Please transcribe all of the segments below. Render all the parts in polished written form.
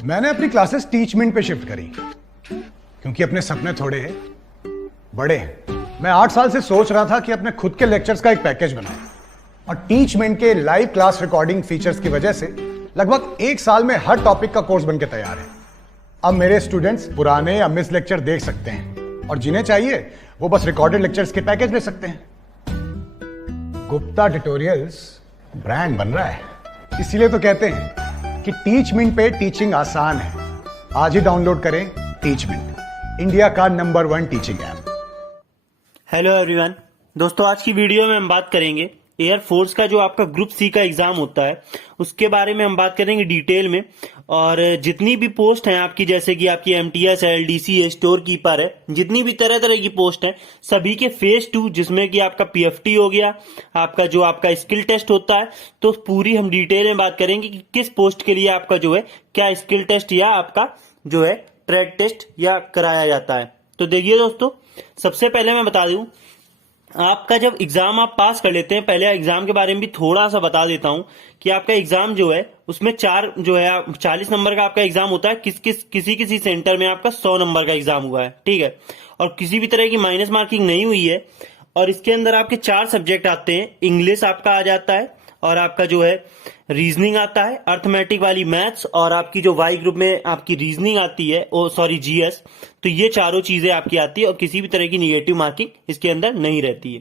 मैंने अपनी classes Teachmint पे शिफ्ट करी क्योंकि अपने सपने थोड़े बड़े हैं। मैं 8 साल से सोच रहा था कि अपने खुद के लेक्चर्स का एक पैकेज बनाऊं और टीचमेंट के लाइव क्लास रिकॉर्डिंग फीचर्स की वजह से लगभग 1 साल में हर टॉपिक का कोर्स बनके तैयार है। अब मेरे स्टूडेंट्स पुराने या मिस लेक्चर देख सकते हैं और जिन्हें चाहिए वो बस रिकॉर्डेड लेक्चर्स के पैकेज ले सकते हैं। गुप्ता ट्यूटोरियल्स ब्रांड बन रहा है, इसीलिए तो कहते हैं कि टीचमेंट पे टीचिंग आसान है। आज ही डाउनलोड करें टीचमेंट, इंडिया का number 1 teaching app. Hello everyone दोस्तों, आज की वीडियो में हम बात करेंगे एयरफोर्स का जो आपका ग्रुप सी का एग्जाम होता है उसके बारे में हम बात करेंगे डिटेल में। और जितनी भी पोस्ट हैं आपकी, जैसे कि आपकी एमटीएस है, एलडीसी है, स्टोर कीपर है, जितनी भी तरह तरह की पोस्ट हैं सभी के फेज 2 जिसमें कि आपका पीएफटी हो गया, आपका जो आपका स्किल टेस्ट होता है, तो पूरी हम डिटेल में बात करेंगे कि किस पोस्ट के लिए आपका जो है क्या स्किल टेस्ट या आपका जो है ट्रैक टेस्ट या कराया जाता है। तो देखिए दोस्तों, सबसे पहले मैं बता दूं, आपका जब एग्जाम आप पास कर लेते हैं, पहले एग्जाम के बारे में भी थोड़ा सा बता देता हूं कि आपका एग्जाम जो है उसमें 40 नंबर का आपका एग्जाम होता है। किसी सेंटर में आपका 100 नंबर का एग्जाम हुआ है, ठीक है, और किसी भी तरह की माइनस मार्किंग नहीं हुई है। और इसके अंदर आपके 4 सब्जेक्ट आते हैं। इंग्लिश आपका आ जाता है और आपका जो है रीजनिंग आता है, अर्थमेटिक वाली मैथ्स, और आपकी जो वाई ग्रुप में आपकी रीजनिंग आती है, जीएस। तो ये चारों चीजें आपकी आती है और किसी भी तरह की निगेटिव मार्किंग इसके अंदर नहीं रहती है।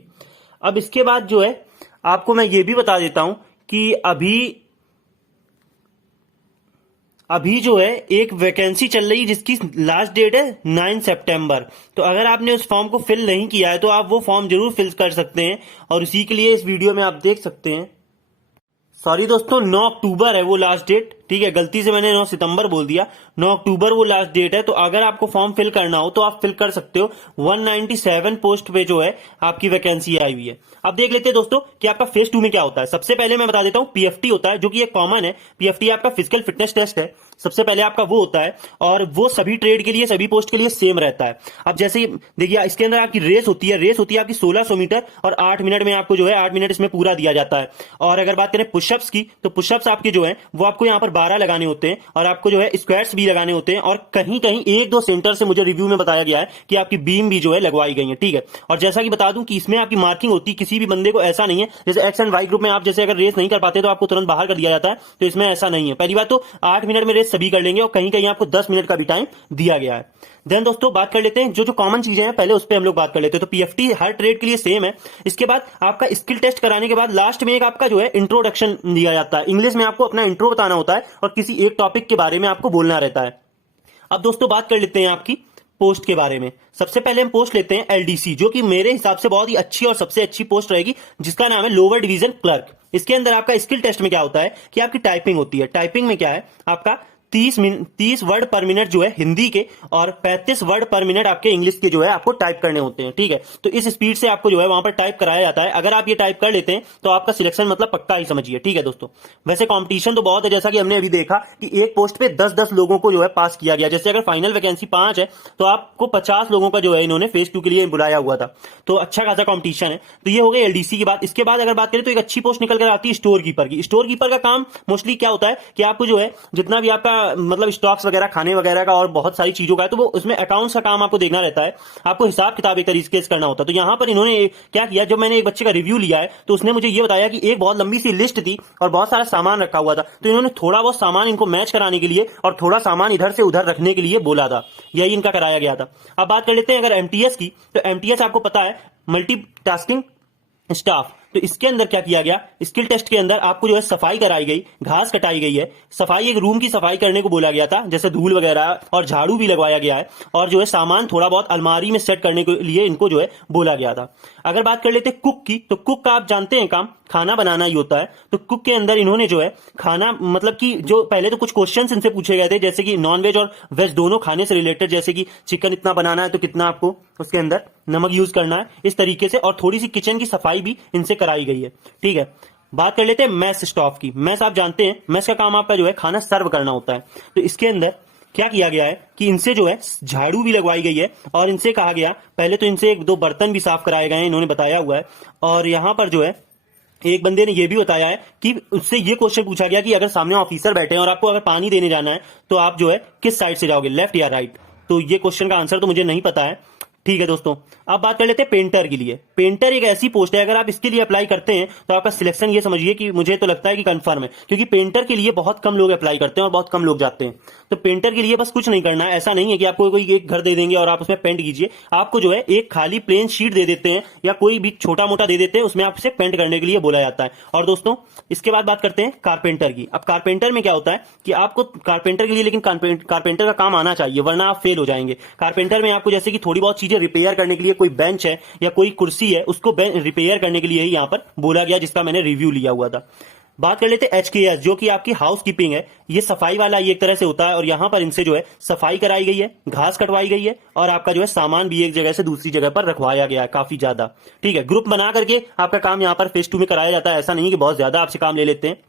अब इसके बाद जो है आपको मैं ये भी बता देता हूं कि अभी जो है एक वैकेंसी चल रही है जिसकी लास्ट डेट है 9 सितंबर। तो अगर आपने उस फॉर्म को फिल नहीं किया है तो आप वो फॉर्म जरूर फिल कर सकते हैं और उसी के लिए इस वीडियो में आप देख सकते हैं। सॉरी दोस्तों, 9 अक्टूबर है वो लास्ट डेट, ठीक है, गलती से मैंने 9 सितंबर बोल दिया। 9 अक्टूबर वो लास्ट डेट है। तो अगर आपको फॉर्म फिल करना हो तो आप फिल कर सकते हो। 197 पोस्ट पे जो है आपकी वैकेंसी आई हुई है। अब देख लेते हैं दोस्तों कि आपका फेज 2 में क्या होता है। सबसे पहले मैं बता देता हूं, पीएफटी होता है जो कि एक कॉमन है। पीएफटी आपका फिजिकल फिटनेस टेस्ट है, सबसे पहले आपका वो होता है और वो सभी ट्रेड के लिए, सभी पोस्ट के लिए सेम रहता है। अब जैसे देखिए इसके अंदर आपकी रेस होती है आपकी 1600 मीटर और 8 मिनट में आपको जो है 8 मिनट इसमें पूरा दिया जाता है। और अगर बात करें पुशअप्स की, तो पुशअप्स आपके जो है वो आपको यहाँ पर 12 लगाने होते हैं और आपको जो है स्क्वाट्स भी लगाने होते हैं। और कहीं कहीं 1-2 सेंटर से मुझे रिव्यू में बताया गया है कि आपकी बीम भी जो है लगवाई गई है, ठीक है। और जैसा कि बता दूं कि इसमें आपकी मार्किंग होती है, किसी भी बंदे को ऐसा नहीं है जैसे एक्स एंड वाई ग्रुप में आप जैसे अगर रेस नहीं कर पाते तो आपको तुरंत बाहर कर दिया जाता है, तो इसमें ऐसा नहीं है। पहली बात तो 8 मिनट में रेस सभी कर लेंगे और कहीं कहीं आपको 10 मिनट का भी टाइम दिया गया है। देन दोस्तों बात कर लेते हैं जो कॉमन चीजें हैं, पहले उस पर हम लोग बात कर लेते हैं। तो पीएफटी हर ट्रेड के लिए सेम है। इसके बाद आपका स्किल टेस्ट कराने के बाद लास्ट में एक आपका जो है इंट्रोडक्शन दिया जाता है। इंग्लिश में आपको अपना इंट्रो बताना होता है और किसी एक टॉपिक के बारे में आपको बोलना रहता है। अब दोस्तों बात कर लेते हैं आपकी पोस्ट के बारे में। सबसे पहले हम पोस्ट लेते हैं एलडीसी, जो कि मेरे हिसाब से बहुत ही अच्छी और सबसे अच्छी पोस्ट रहेगी, जिसका नाम है लोअर डिवीजन क्लर्क। इसके अंदर आपका स्किल टेस्ट में क्या होता है कि आपकी टाइपिंग होती है। टाइपिंग में क्या है, आपका 30 वर्ड पर मिनट जो है हिंदी के और 35 वर्ड पर मिनट आपके इंग्लिश के जो है आपको टाइप करने होते हैं, ठीक है। तो इस स्पीड से आपको जो है वहां पर टाइप कराया जाता है। अगर आप ये टाइप कर लेते हैं तो आपका सिलेक्शन मतलब पक्का ही समझिए, ठीक है दोस्तों। वैसे कंपटीशन तो बहुत है, जैसा कि हमने अभी देखा कि एक पोस्ट पे 10-10 लोगों को जो है पास किया गया। जैसे अगर फाइनल वैकेंसी 5 है तो आपको 50 लोगों का जो है इन्होंने फेज 2 के लिए बुलाया हुआ था। तो अच्छा खासा कॉम्पिटिशन है। तो ये हो गया एलडीसी की बात। इसके बाद अगर बात करें तो एक अच्छी पोस्ट निकल कर आती है स्टोर कीपर की। स्टोर कीपर का काम मोस्टली क्या होता है कि आपको जो है जितना भी आपका मतलब स्टॉक वगैरह, खाने वगैरह का और बहुत सारी चीजों का है, तो वो उसमें अकाउंट्स का काम आपको देखना रहता है। आपको हिसाब किताब एक तरीके से करना होता है। तो यहां पर इन्होंने क्या किया, जब मैंने एक बच्चे का रिव्यू लिया है तो उसने मुझे ये बताया कि एक बहुत लंबी सी लिस्ट थी और बहुत सारा सामान रखा हुआ था, तो इन्होंने थोड़ा बहुत सामान इनको मैच कराने के लिए और थोड़ा सामान इधर से उधर रखने के लिए बोला था। यही इनका कराया गया था। अब बात कर लेते हैं अगर एमटीएस की, तो एमटीएस आपको पता है मल्टीटास्किंग स्टाफ। तो इसके अंदर क्या किया गया, स्किल टेस्ट के अंदर आपको जो है सफाई कराई गई, घास कटाई गई है, सफाई, एक रूम की सफाई करने को बोला गया था, जैसे धूल वगैरह, और झाड़ू भी लगवाया गया है, और जो है सामान थोड़ा बहुत अलमारी में सेट करने के लिए इनको जो है बोला गया था। अगर बात कर लेते हैं कुक की, तो कुक का आप जानते हैं काम खाना बनाना ही होता है। तो कुक के अंदर इन्होंने जो है खाना मतलब कि जो पहले तो कुछ क्वेश्चंस इनसे पूछे गए थे, जैसे कि नॉन वेज और वेज दोनों खाने से रिलेटेड, जैसे कि चिकन इतना बनाना है तो कितना आपको उसके अंदर नमक यूज करना है, इस तरीके से, और थोड़ी सी किचन की सफाई भी इनसे कराई गई है, ठीक है। बात कर लेते हैं मैस स्टाफ की। मैस आप जानते हैं, मैस का काम आपका जो है खाना सर्व करना होता है। तो इसके अंदर क्या किया गया है कि इनसे जो है झाड़ू भी लगवाई गई है और इनसे कहा गया, पहले तो इनसे 1-2 बर्तन भी साफ कराए गए हैं, इन्होंने बताया हुआ है। और यहां पर जो है एक बंदे ने ये भी बताया है कि उससे ये क्वेश्चन पूछा गया कि अगर सामने ऑफिसर बैठे हैं और आपको अगर पानी देने जाना है तो आप जो है किस साइड से जाओगे, लेफ्ट या राइट। तो ये क्वेश्चन का आंसर तो मुझे नहीं पता है। ठीक है दोस्तों, अब बात कर लेते हैं पेंटर की लिए। पेंटर एक ऐसी पोस्ट है, अगर आप इसके लिए अप्लाई करते हैं तो आपका सिलेक्शन ये समझिए कि मुझे तो लगता है कि कंफर्म है, क्योंकि पेंटर के लिए बहुत कम लोग अप्लाई करते हैं और बहुत कम लोग जाते हैं। तो पेंटर के लिए बस कुछ नहीं करना है, ऐसा नहीं है कि आपको कोई एक घर दे देंगे और आप उसमें पेंट कीजिए। आपको जो है एक खाली प्लेन शीट दे देते हैं या कोई भी छोटा मोटा दे देते हैं, उसमें आपसे पेंट करने के लिए बोला जाता है। और दोस्तों इसके बाद बात करते हैं कारपेंटर की। अब कारपेंटर में क्या होता है कि आपको कारपेंटर के लिए लेकिन कारपेंटर का काम आना चाहिए, वरना आप फेल हो जाएंगे। कारपेंटर में आपको जैसे कि थोड़ी बहुत चीजें रिपेयर करने के लिए, कोई बेंच है या कोई कुर्सी है, उसको रिपेयर करने के लिए ही यहां पर बोला गया, जिसका मैंने रिव्यू लिया हुआ था। बात कर लेते हैं HKS, जो कि आपकी हाउस कीपिंग है। ये सफाई वाला ये एक तरह से होता है और यहां पर इनसे जो है सफाई कराई गई है, घास कटवाई गई है और आपका जो है सामान भी एक जगह से दूसरी जगह पर रखवाया गया है काफी ज्यादा। ठीक है, ग्रुप बना करके आपका काम यहां पर फेज 2 में कराया जाता है। ऐसा नहीं कि बहुत ज्यादा आपसे काम ले लेते हैं।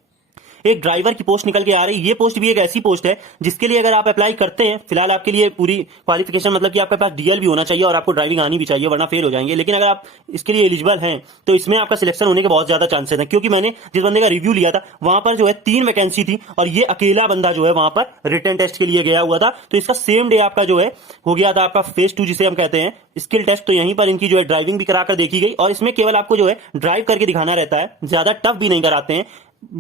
एक ड्राइवर की पोस्ट निकल के आ रही है। ये पोस्ट भी एक ऐसी पोस्ट है जिसके लिए अगर आप अप्लाई करते हैं, फिलहाल आपके लिए पूरी क्वालिफिकेशन मतलब कि आपके पास DL भी होना चाहिए और आपको ड्राइविंग आनी भी चाहिए, वरना फेल हो जाएंगे। लेकिन अगर आप इसके लिए एलिजिबल हैं तो इसमें आपका सिलेक्शन होने के बहुत ज्यादा चांसेस हैं, क्योंकि मैंने जिस बंदे का रिव्यू लिया था वहां पर जो है 3 वैकेंसी थी और ये अकेला बंदा जो है वहां पर रिटन टेस्ट के लिए गया हुआ था। तो इसका सेम डे आपका जो है हो गया था आपका फेज 2 जिसे हम कहते हैं स्किल टेस्ट। तो यहीं पर इनकी जो है ड्राइविंग भी कराकर देखी गई और इसमें केवल आपको जो है ड्राइव करके दिखाना रहता है, ज्यादा टफ भी नहीं कराते हैं।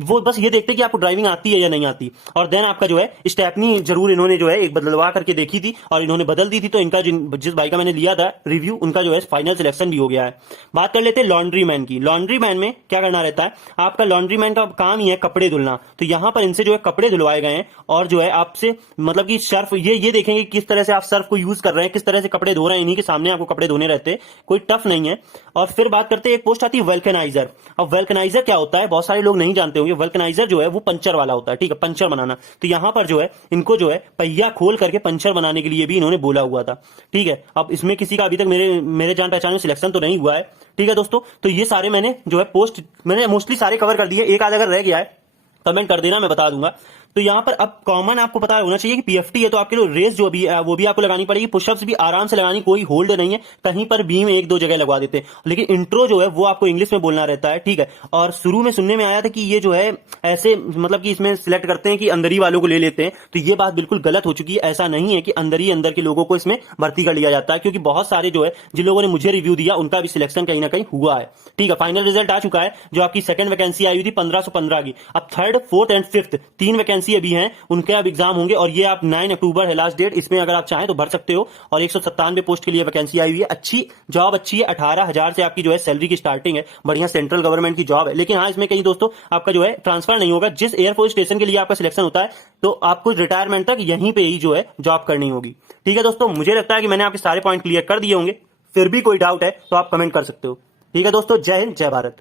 वो बस ये देखते हैं कि आपको ड्राइविंग आती है या नहीं आती। और देन आपका जो है स्टेपनी जरूर इन्होंने जो है एक बदलवा करके देखी थी और इन्होंने बदल दी थी। तो इनका जिस भाई का मैंने लिया था रिव्यू, उनका जो है फाइनल सिलेक्शन भी हो गया है। बात कर लेते हैं लॉन्ड्री मैन की। लॉन्ड्री मैन में क्या करना रहता है, आपका लॉन्ड्री मैन का काम ही है कपड़े धुलना। तो यहां पर इनसे जो है कपड़े धुलवाए गए हैं और जो है आपसे मतलब कि सर्फ ये देखेंगे किस तरह से आप सर्फ को यूज कर रहे हैं, किस तरह से कपड़े धो रहे हैं, इन्हीं के सामने आपको कपड़े धोने रहते हैं, कोई टफ नहीं है। और फिर बात करते हैं एक पोस्ट आती है वेल्कनाइजर। अब वेल्कनाइजर क्या होता है, बहुत सारे लोग नहीं जानते होंगे। वेल्कनाइजर जो है वो पंचर वाला होता है। ठीक है, पंचर बनाना। तो यहां पर जो है इनको जो है पहिया खोल करके पंचर बनाने के लिए भी इन्होंने बोला हुआ था। ठीक है, अब इसमें किसी का अभी तक मेरे जान पहचान में सिलेक्शन तो नहीं हुआ है। ठीक है दोस्तों, तो ये सारे मैंने जो है पोस्ट मैंने मोस्टली सारे कवर कर दिए। एक आध अगर रह गया है कमेंट कर देना, मैं बता दूंगा। तो यहां पर अब कॉमन आपको पता होना चाहिए कि PFT है तो आपके लिए रेस जो भी है वो भी आपको लगानी पड़ेगी। पुशअप्स भी आराम से लगानी, कोई होल्ड नहीं है, कहीं पर बीम 1-2 जगह लगवा देते हैं। लेकिन इंट्रो जो है वो आपको इंग्लिश में बोलना रहता है। ठीक है, और शुरू में सुनने में आया था कि ये जो है ऐसे मतलब कि इसमें सिलेक्ट करते हैं कि अंदर ही वालों को ले लेते हैं। तो ये बात बिल्कुल गलत हो चुकी है। ऐसा नहीं है कि अंदर ही अंदर के लोगों को इसमें भर्ती कर लिया जाता है, क्योंकि बहुत सारे जो है जिन लोगों ने मुझे रिव्यू दिया उनका भी सिलेक्शन कहीं ना कहीं हुआ है। ठीक है, फाइनल रिजल्ट आ चुका है। जो आपकी सेकंड वैकेंसी आई हुई थी 1515 की, अब third, fourth and fifth 3 vacancy अभी हैं, उनके अब एग्जाम होंगे। और ये आप 9 अक्टूबर है लास्ट डेट, इसमें अगर आप चाहें तो भर सकते हो। और 197 पोस्ट के लिए वैकेंसी आई हुई है। अच्छी जॉब अच्छी है, 18,000 से आपकी जो है सैलरी की स्टार्टिंग है, बढ़िया सेंट्रल गवर्नमेंट की जॉब है। लेकिन हाँ, इसमें कहीं दोस्तों आपका जो है ट्रांसफर नहीं होगा। जिस एयरफोर्स स्टेशन के लिए आपका सिलेक्शन होता है तो आपको रिटायरमेंट तक यहीं पे ही जो है जॉब करनी होगी। ठीक है दोस्तों, मुझे लगता है कि मैंने आपके सारे पॉइंट क्लियर कर दिए होंगे। फिर भी कोई डाउट है तो आप कमेंट कर सकते हो। ठीक है दोस्तों, जय हिंद, जय भारत।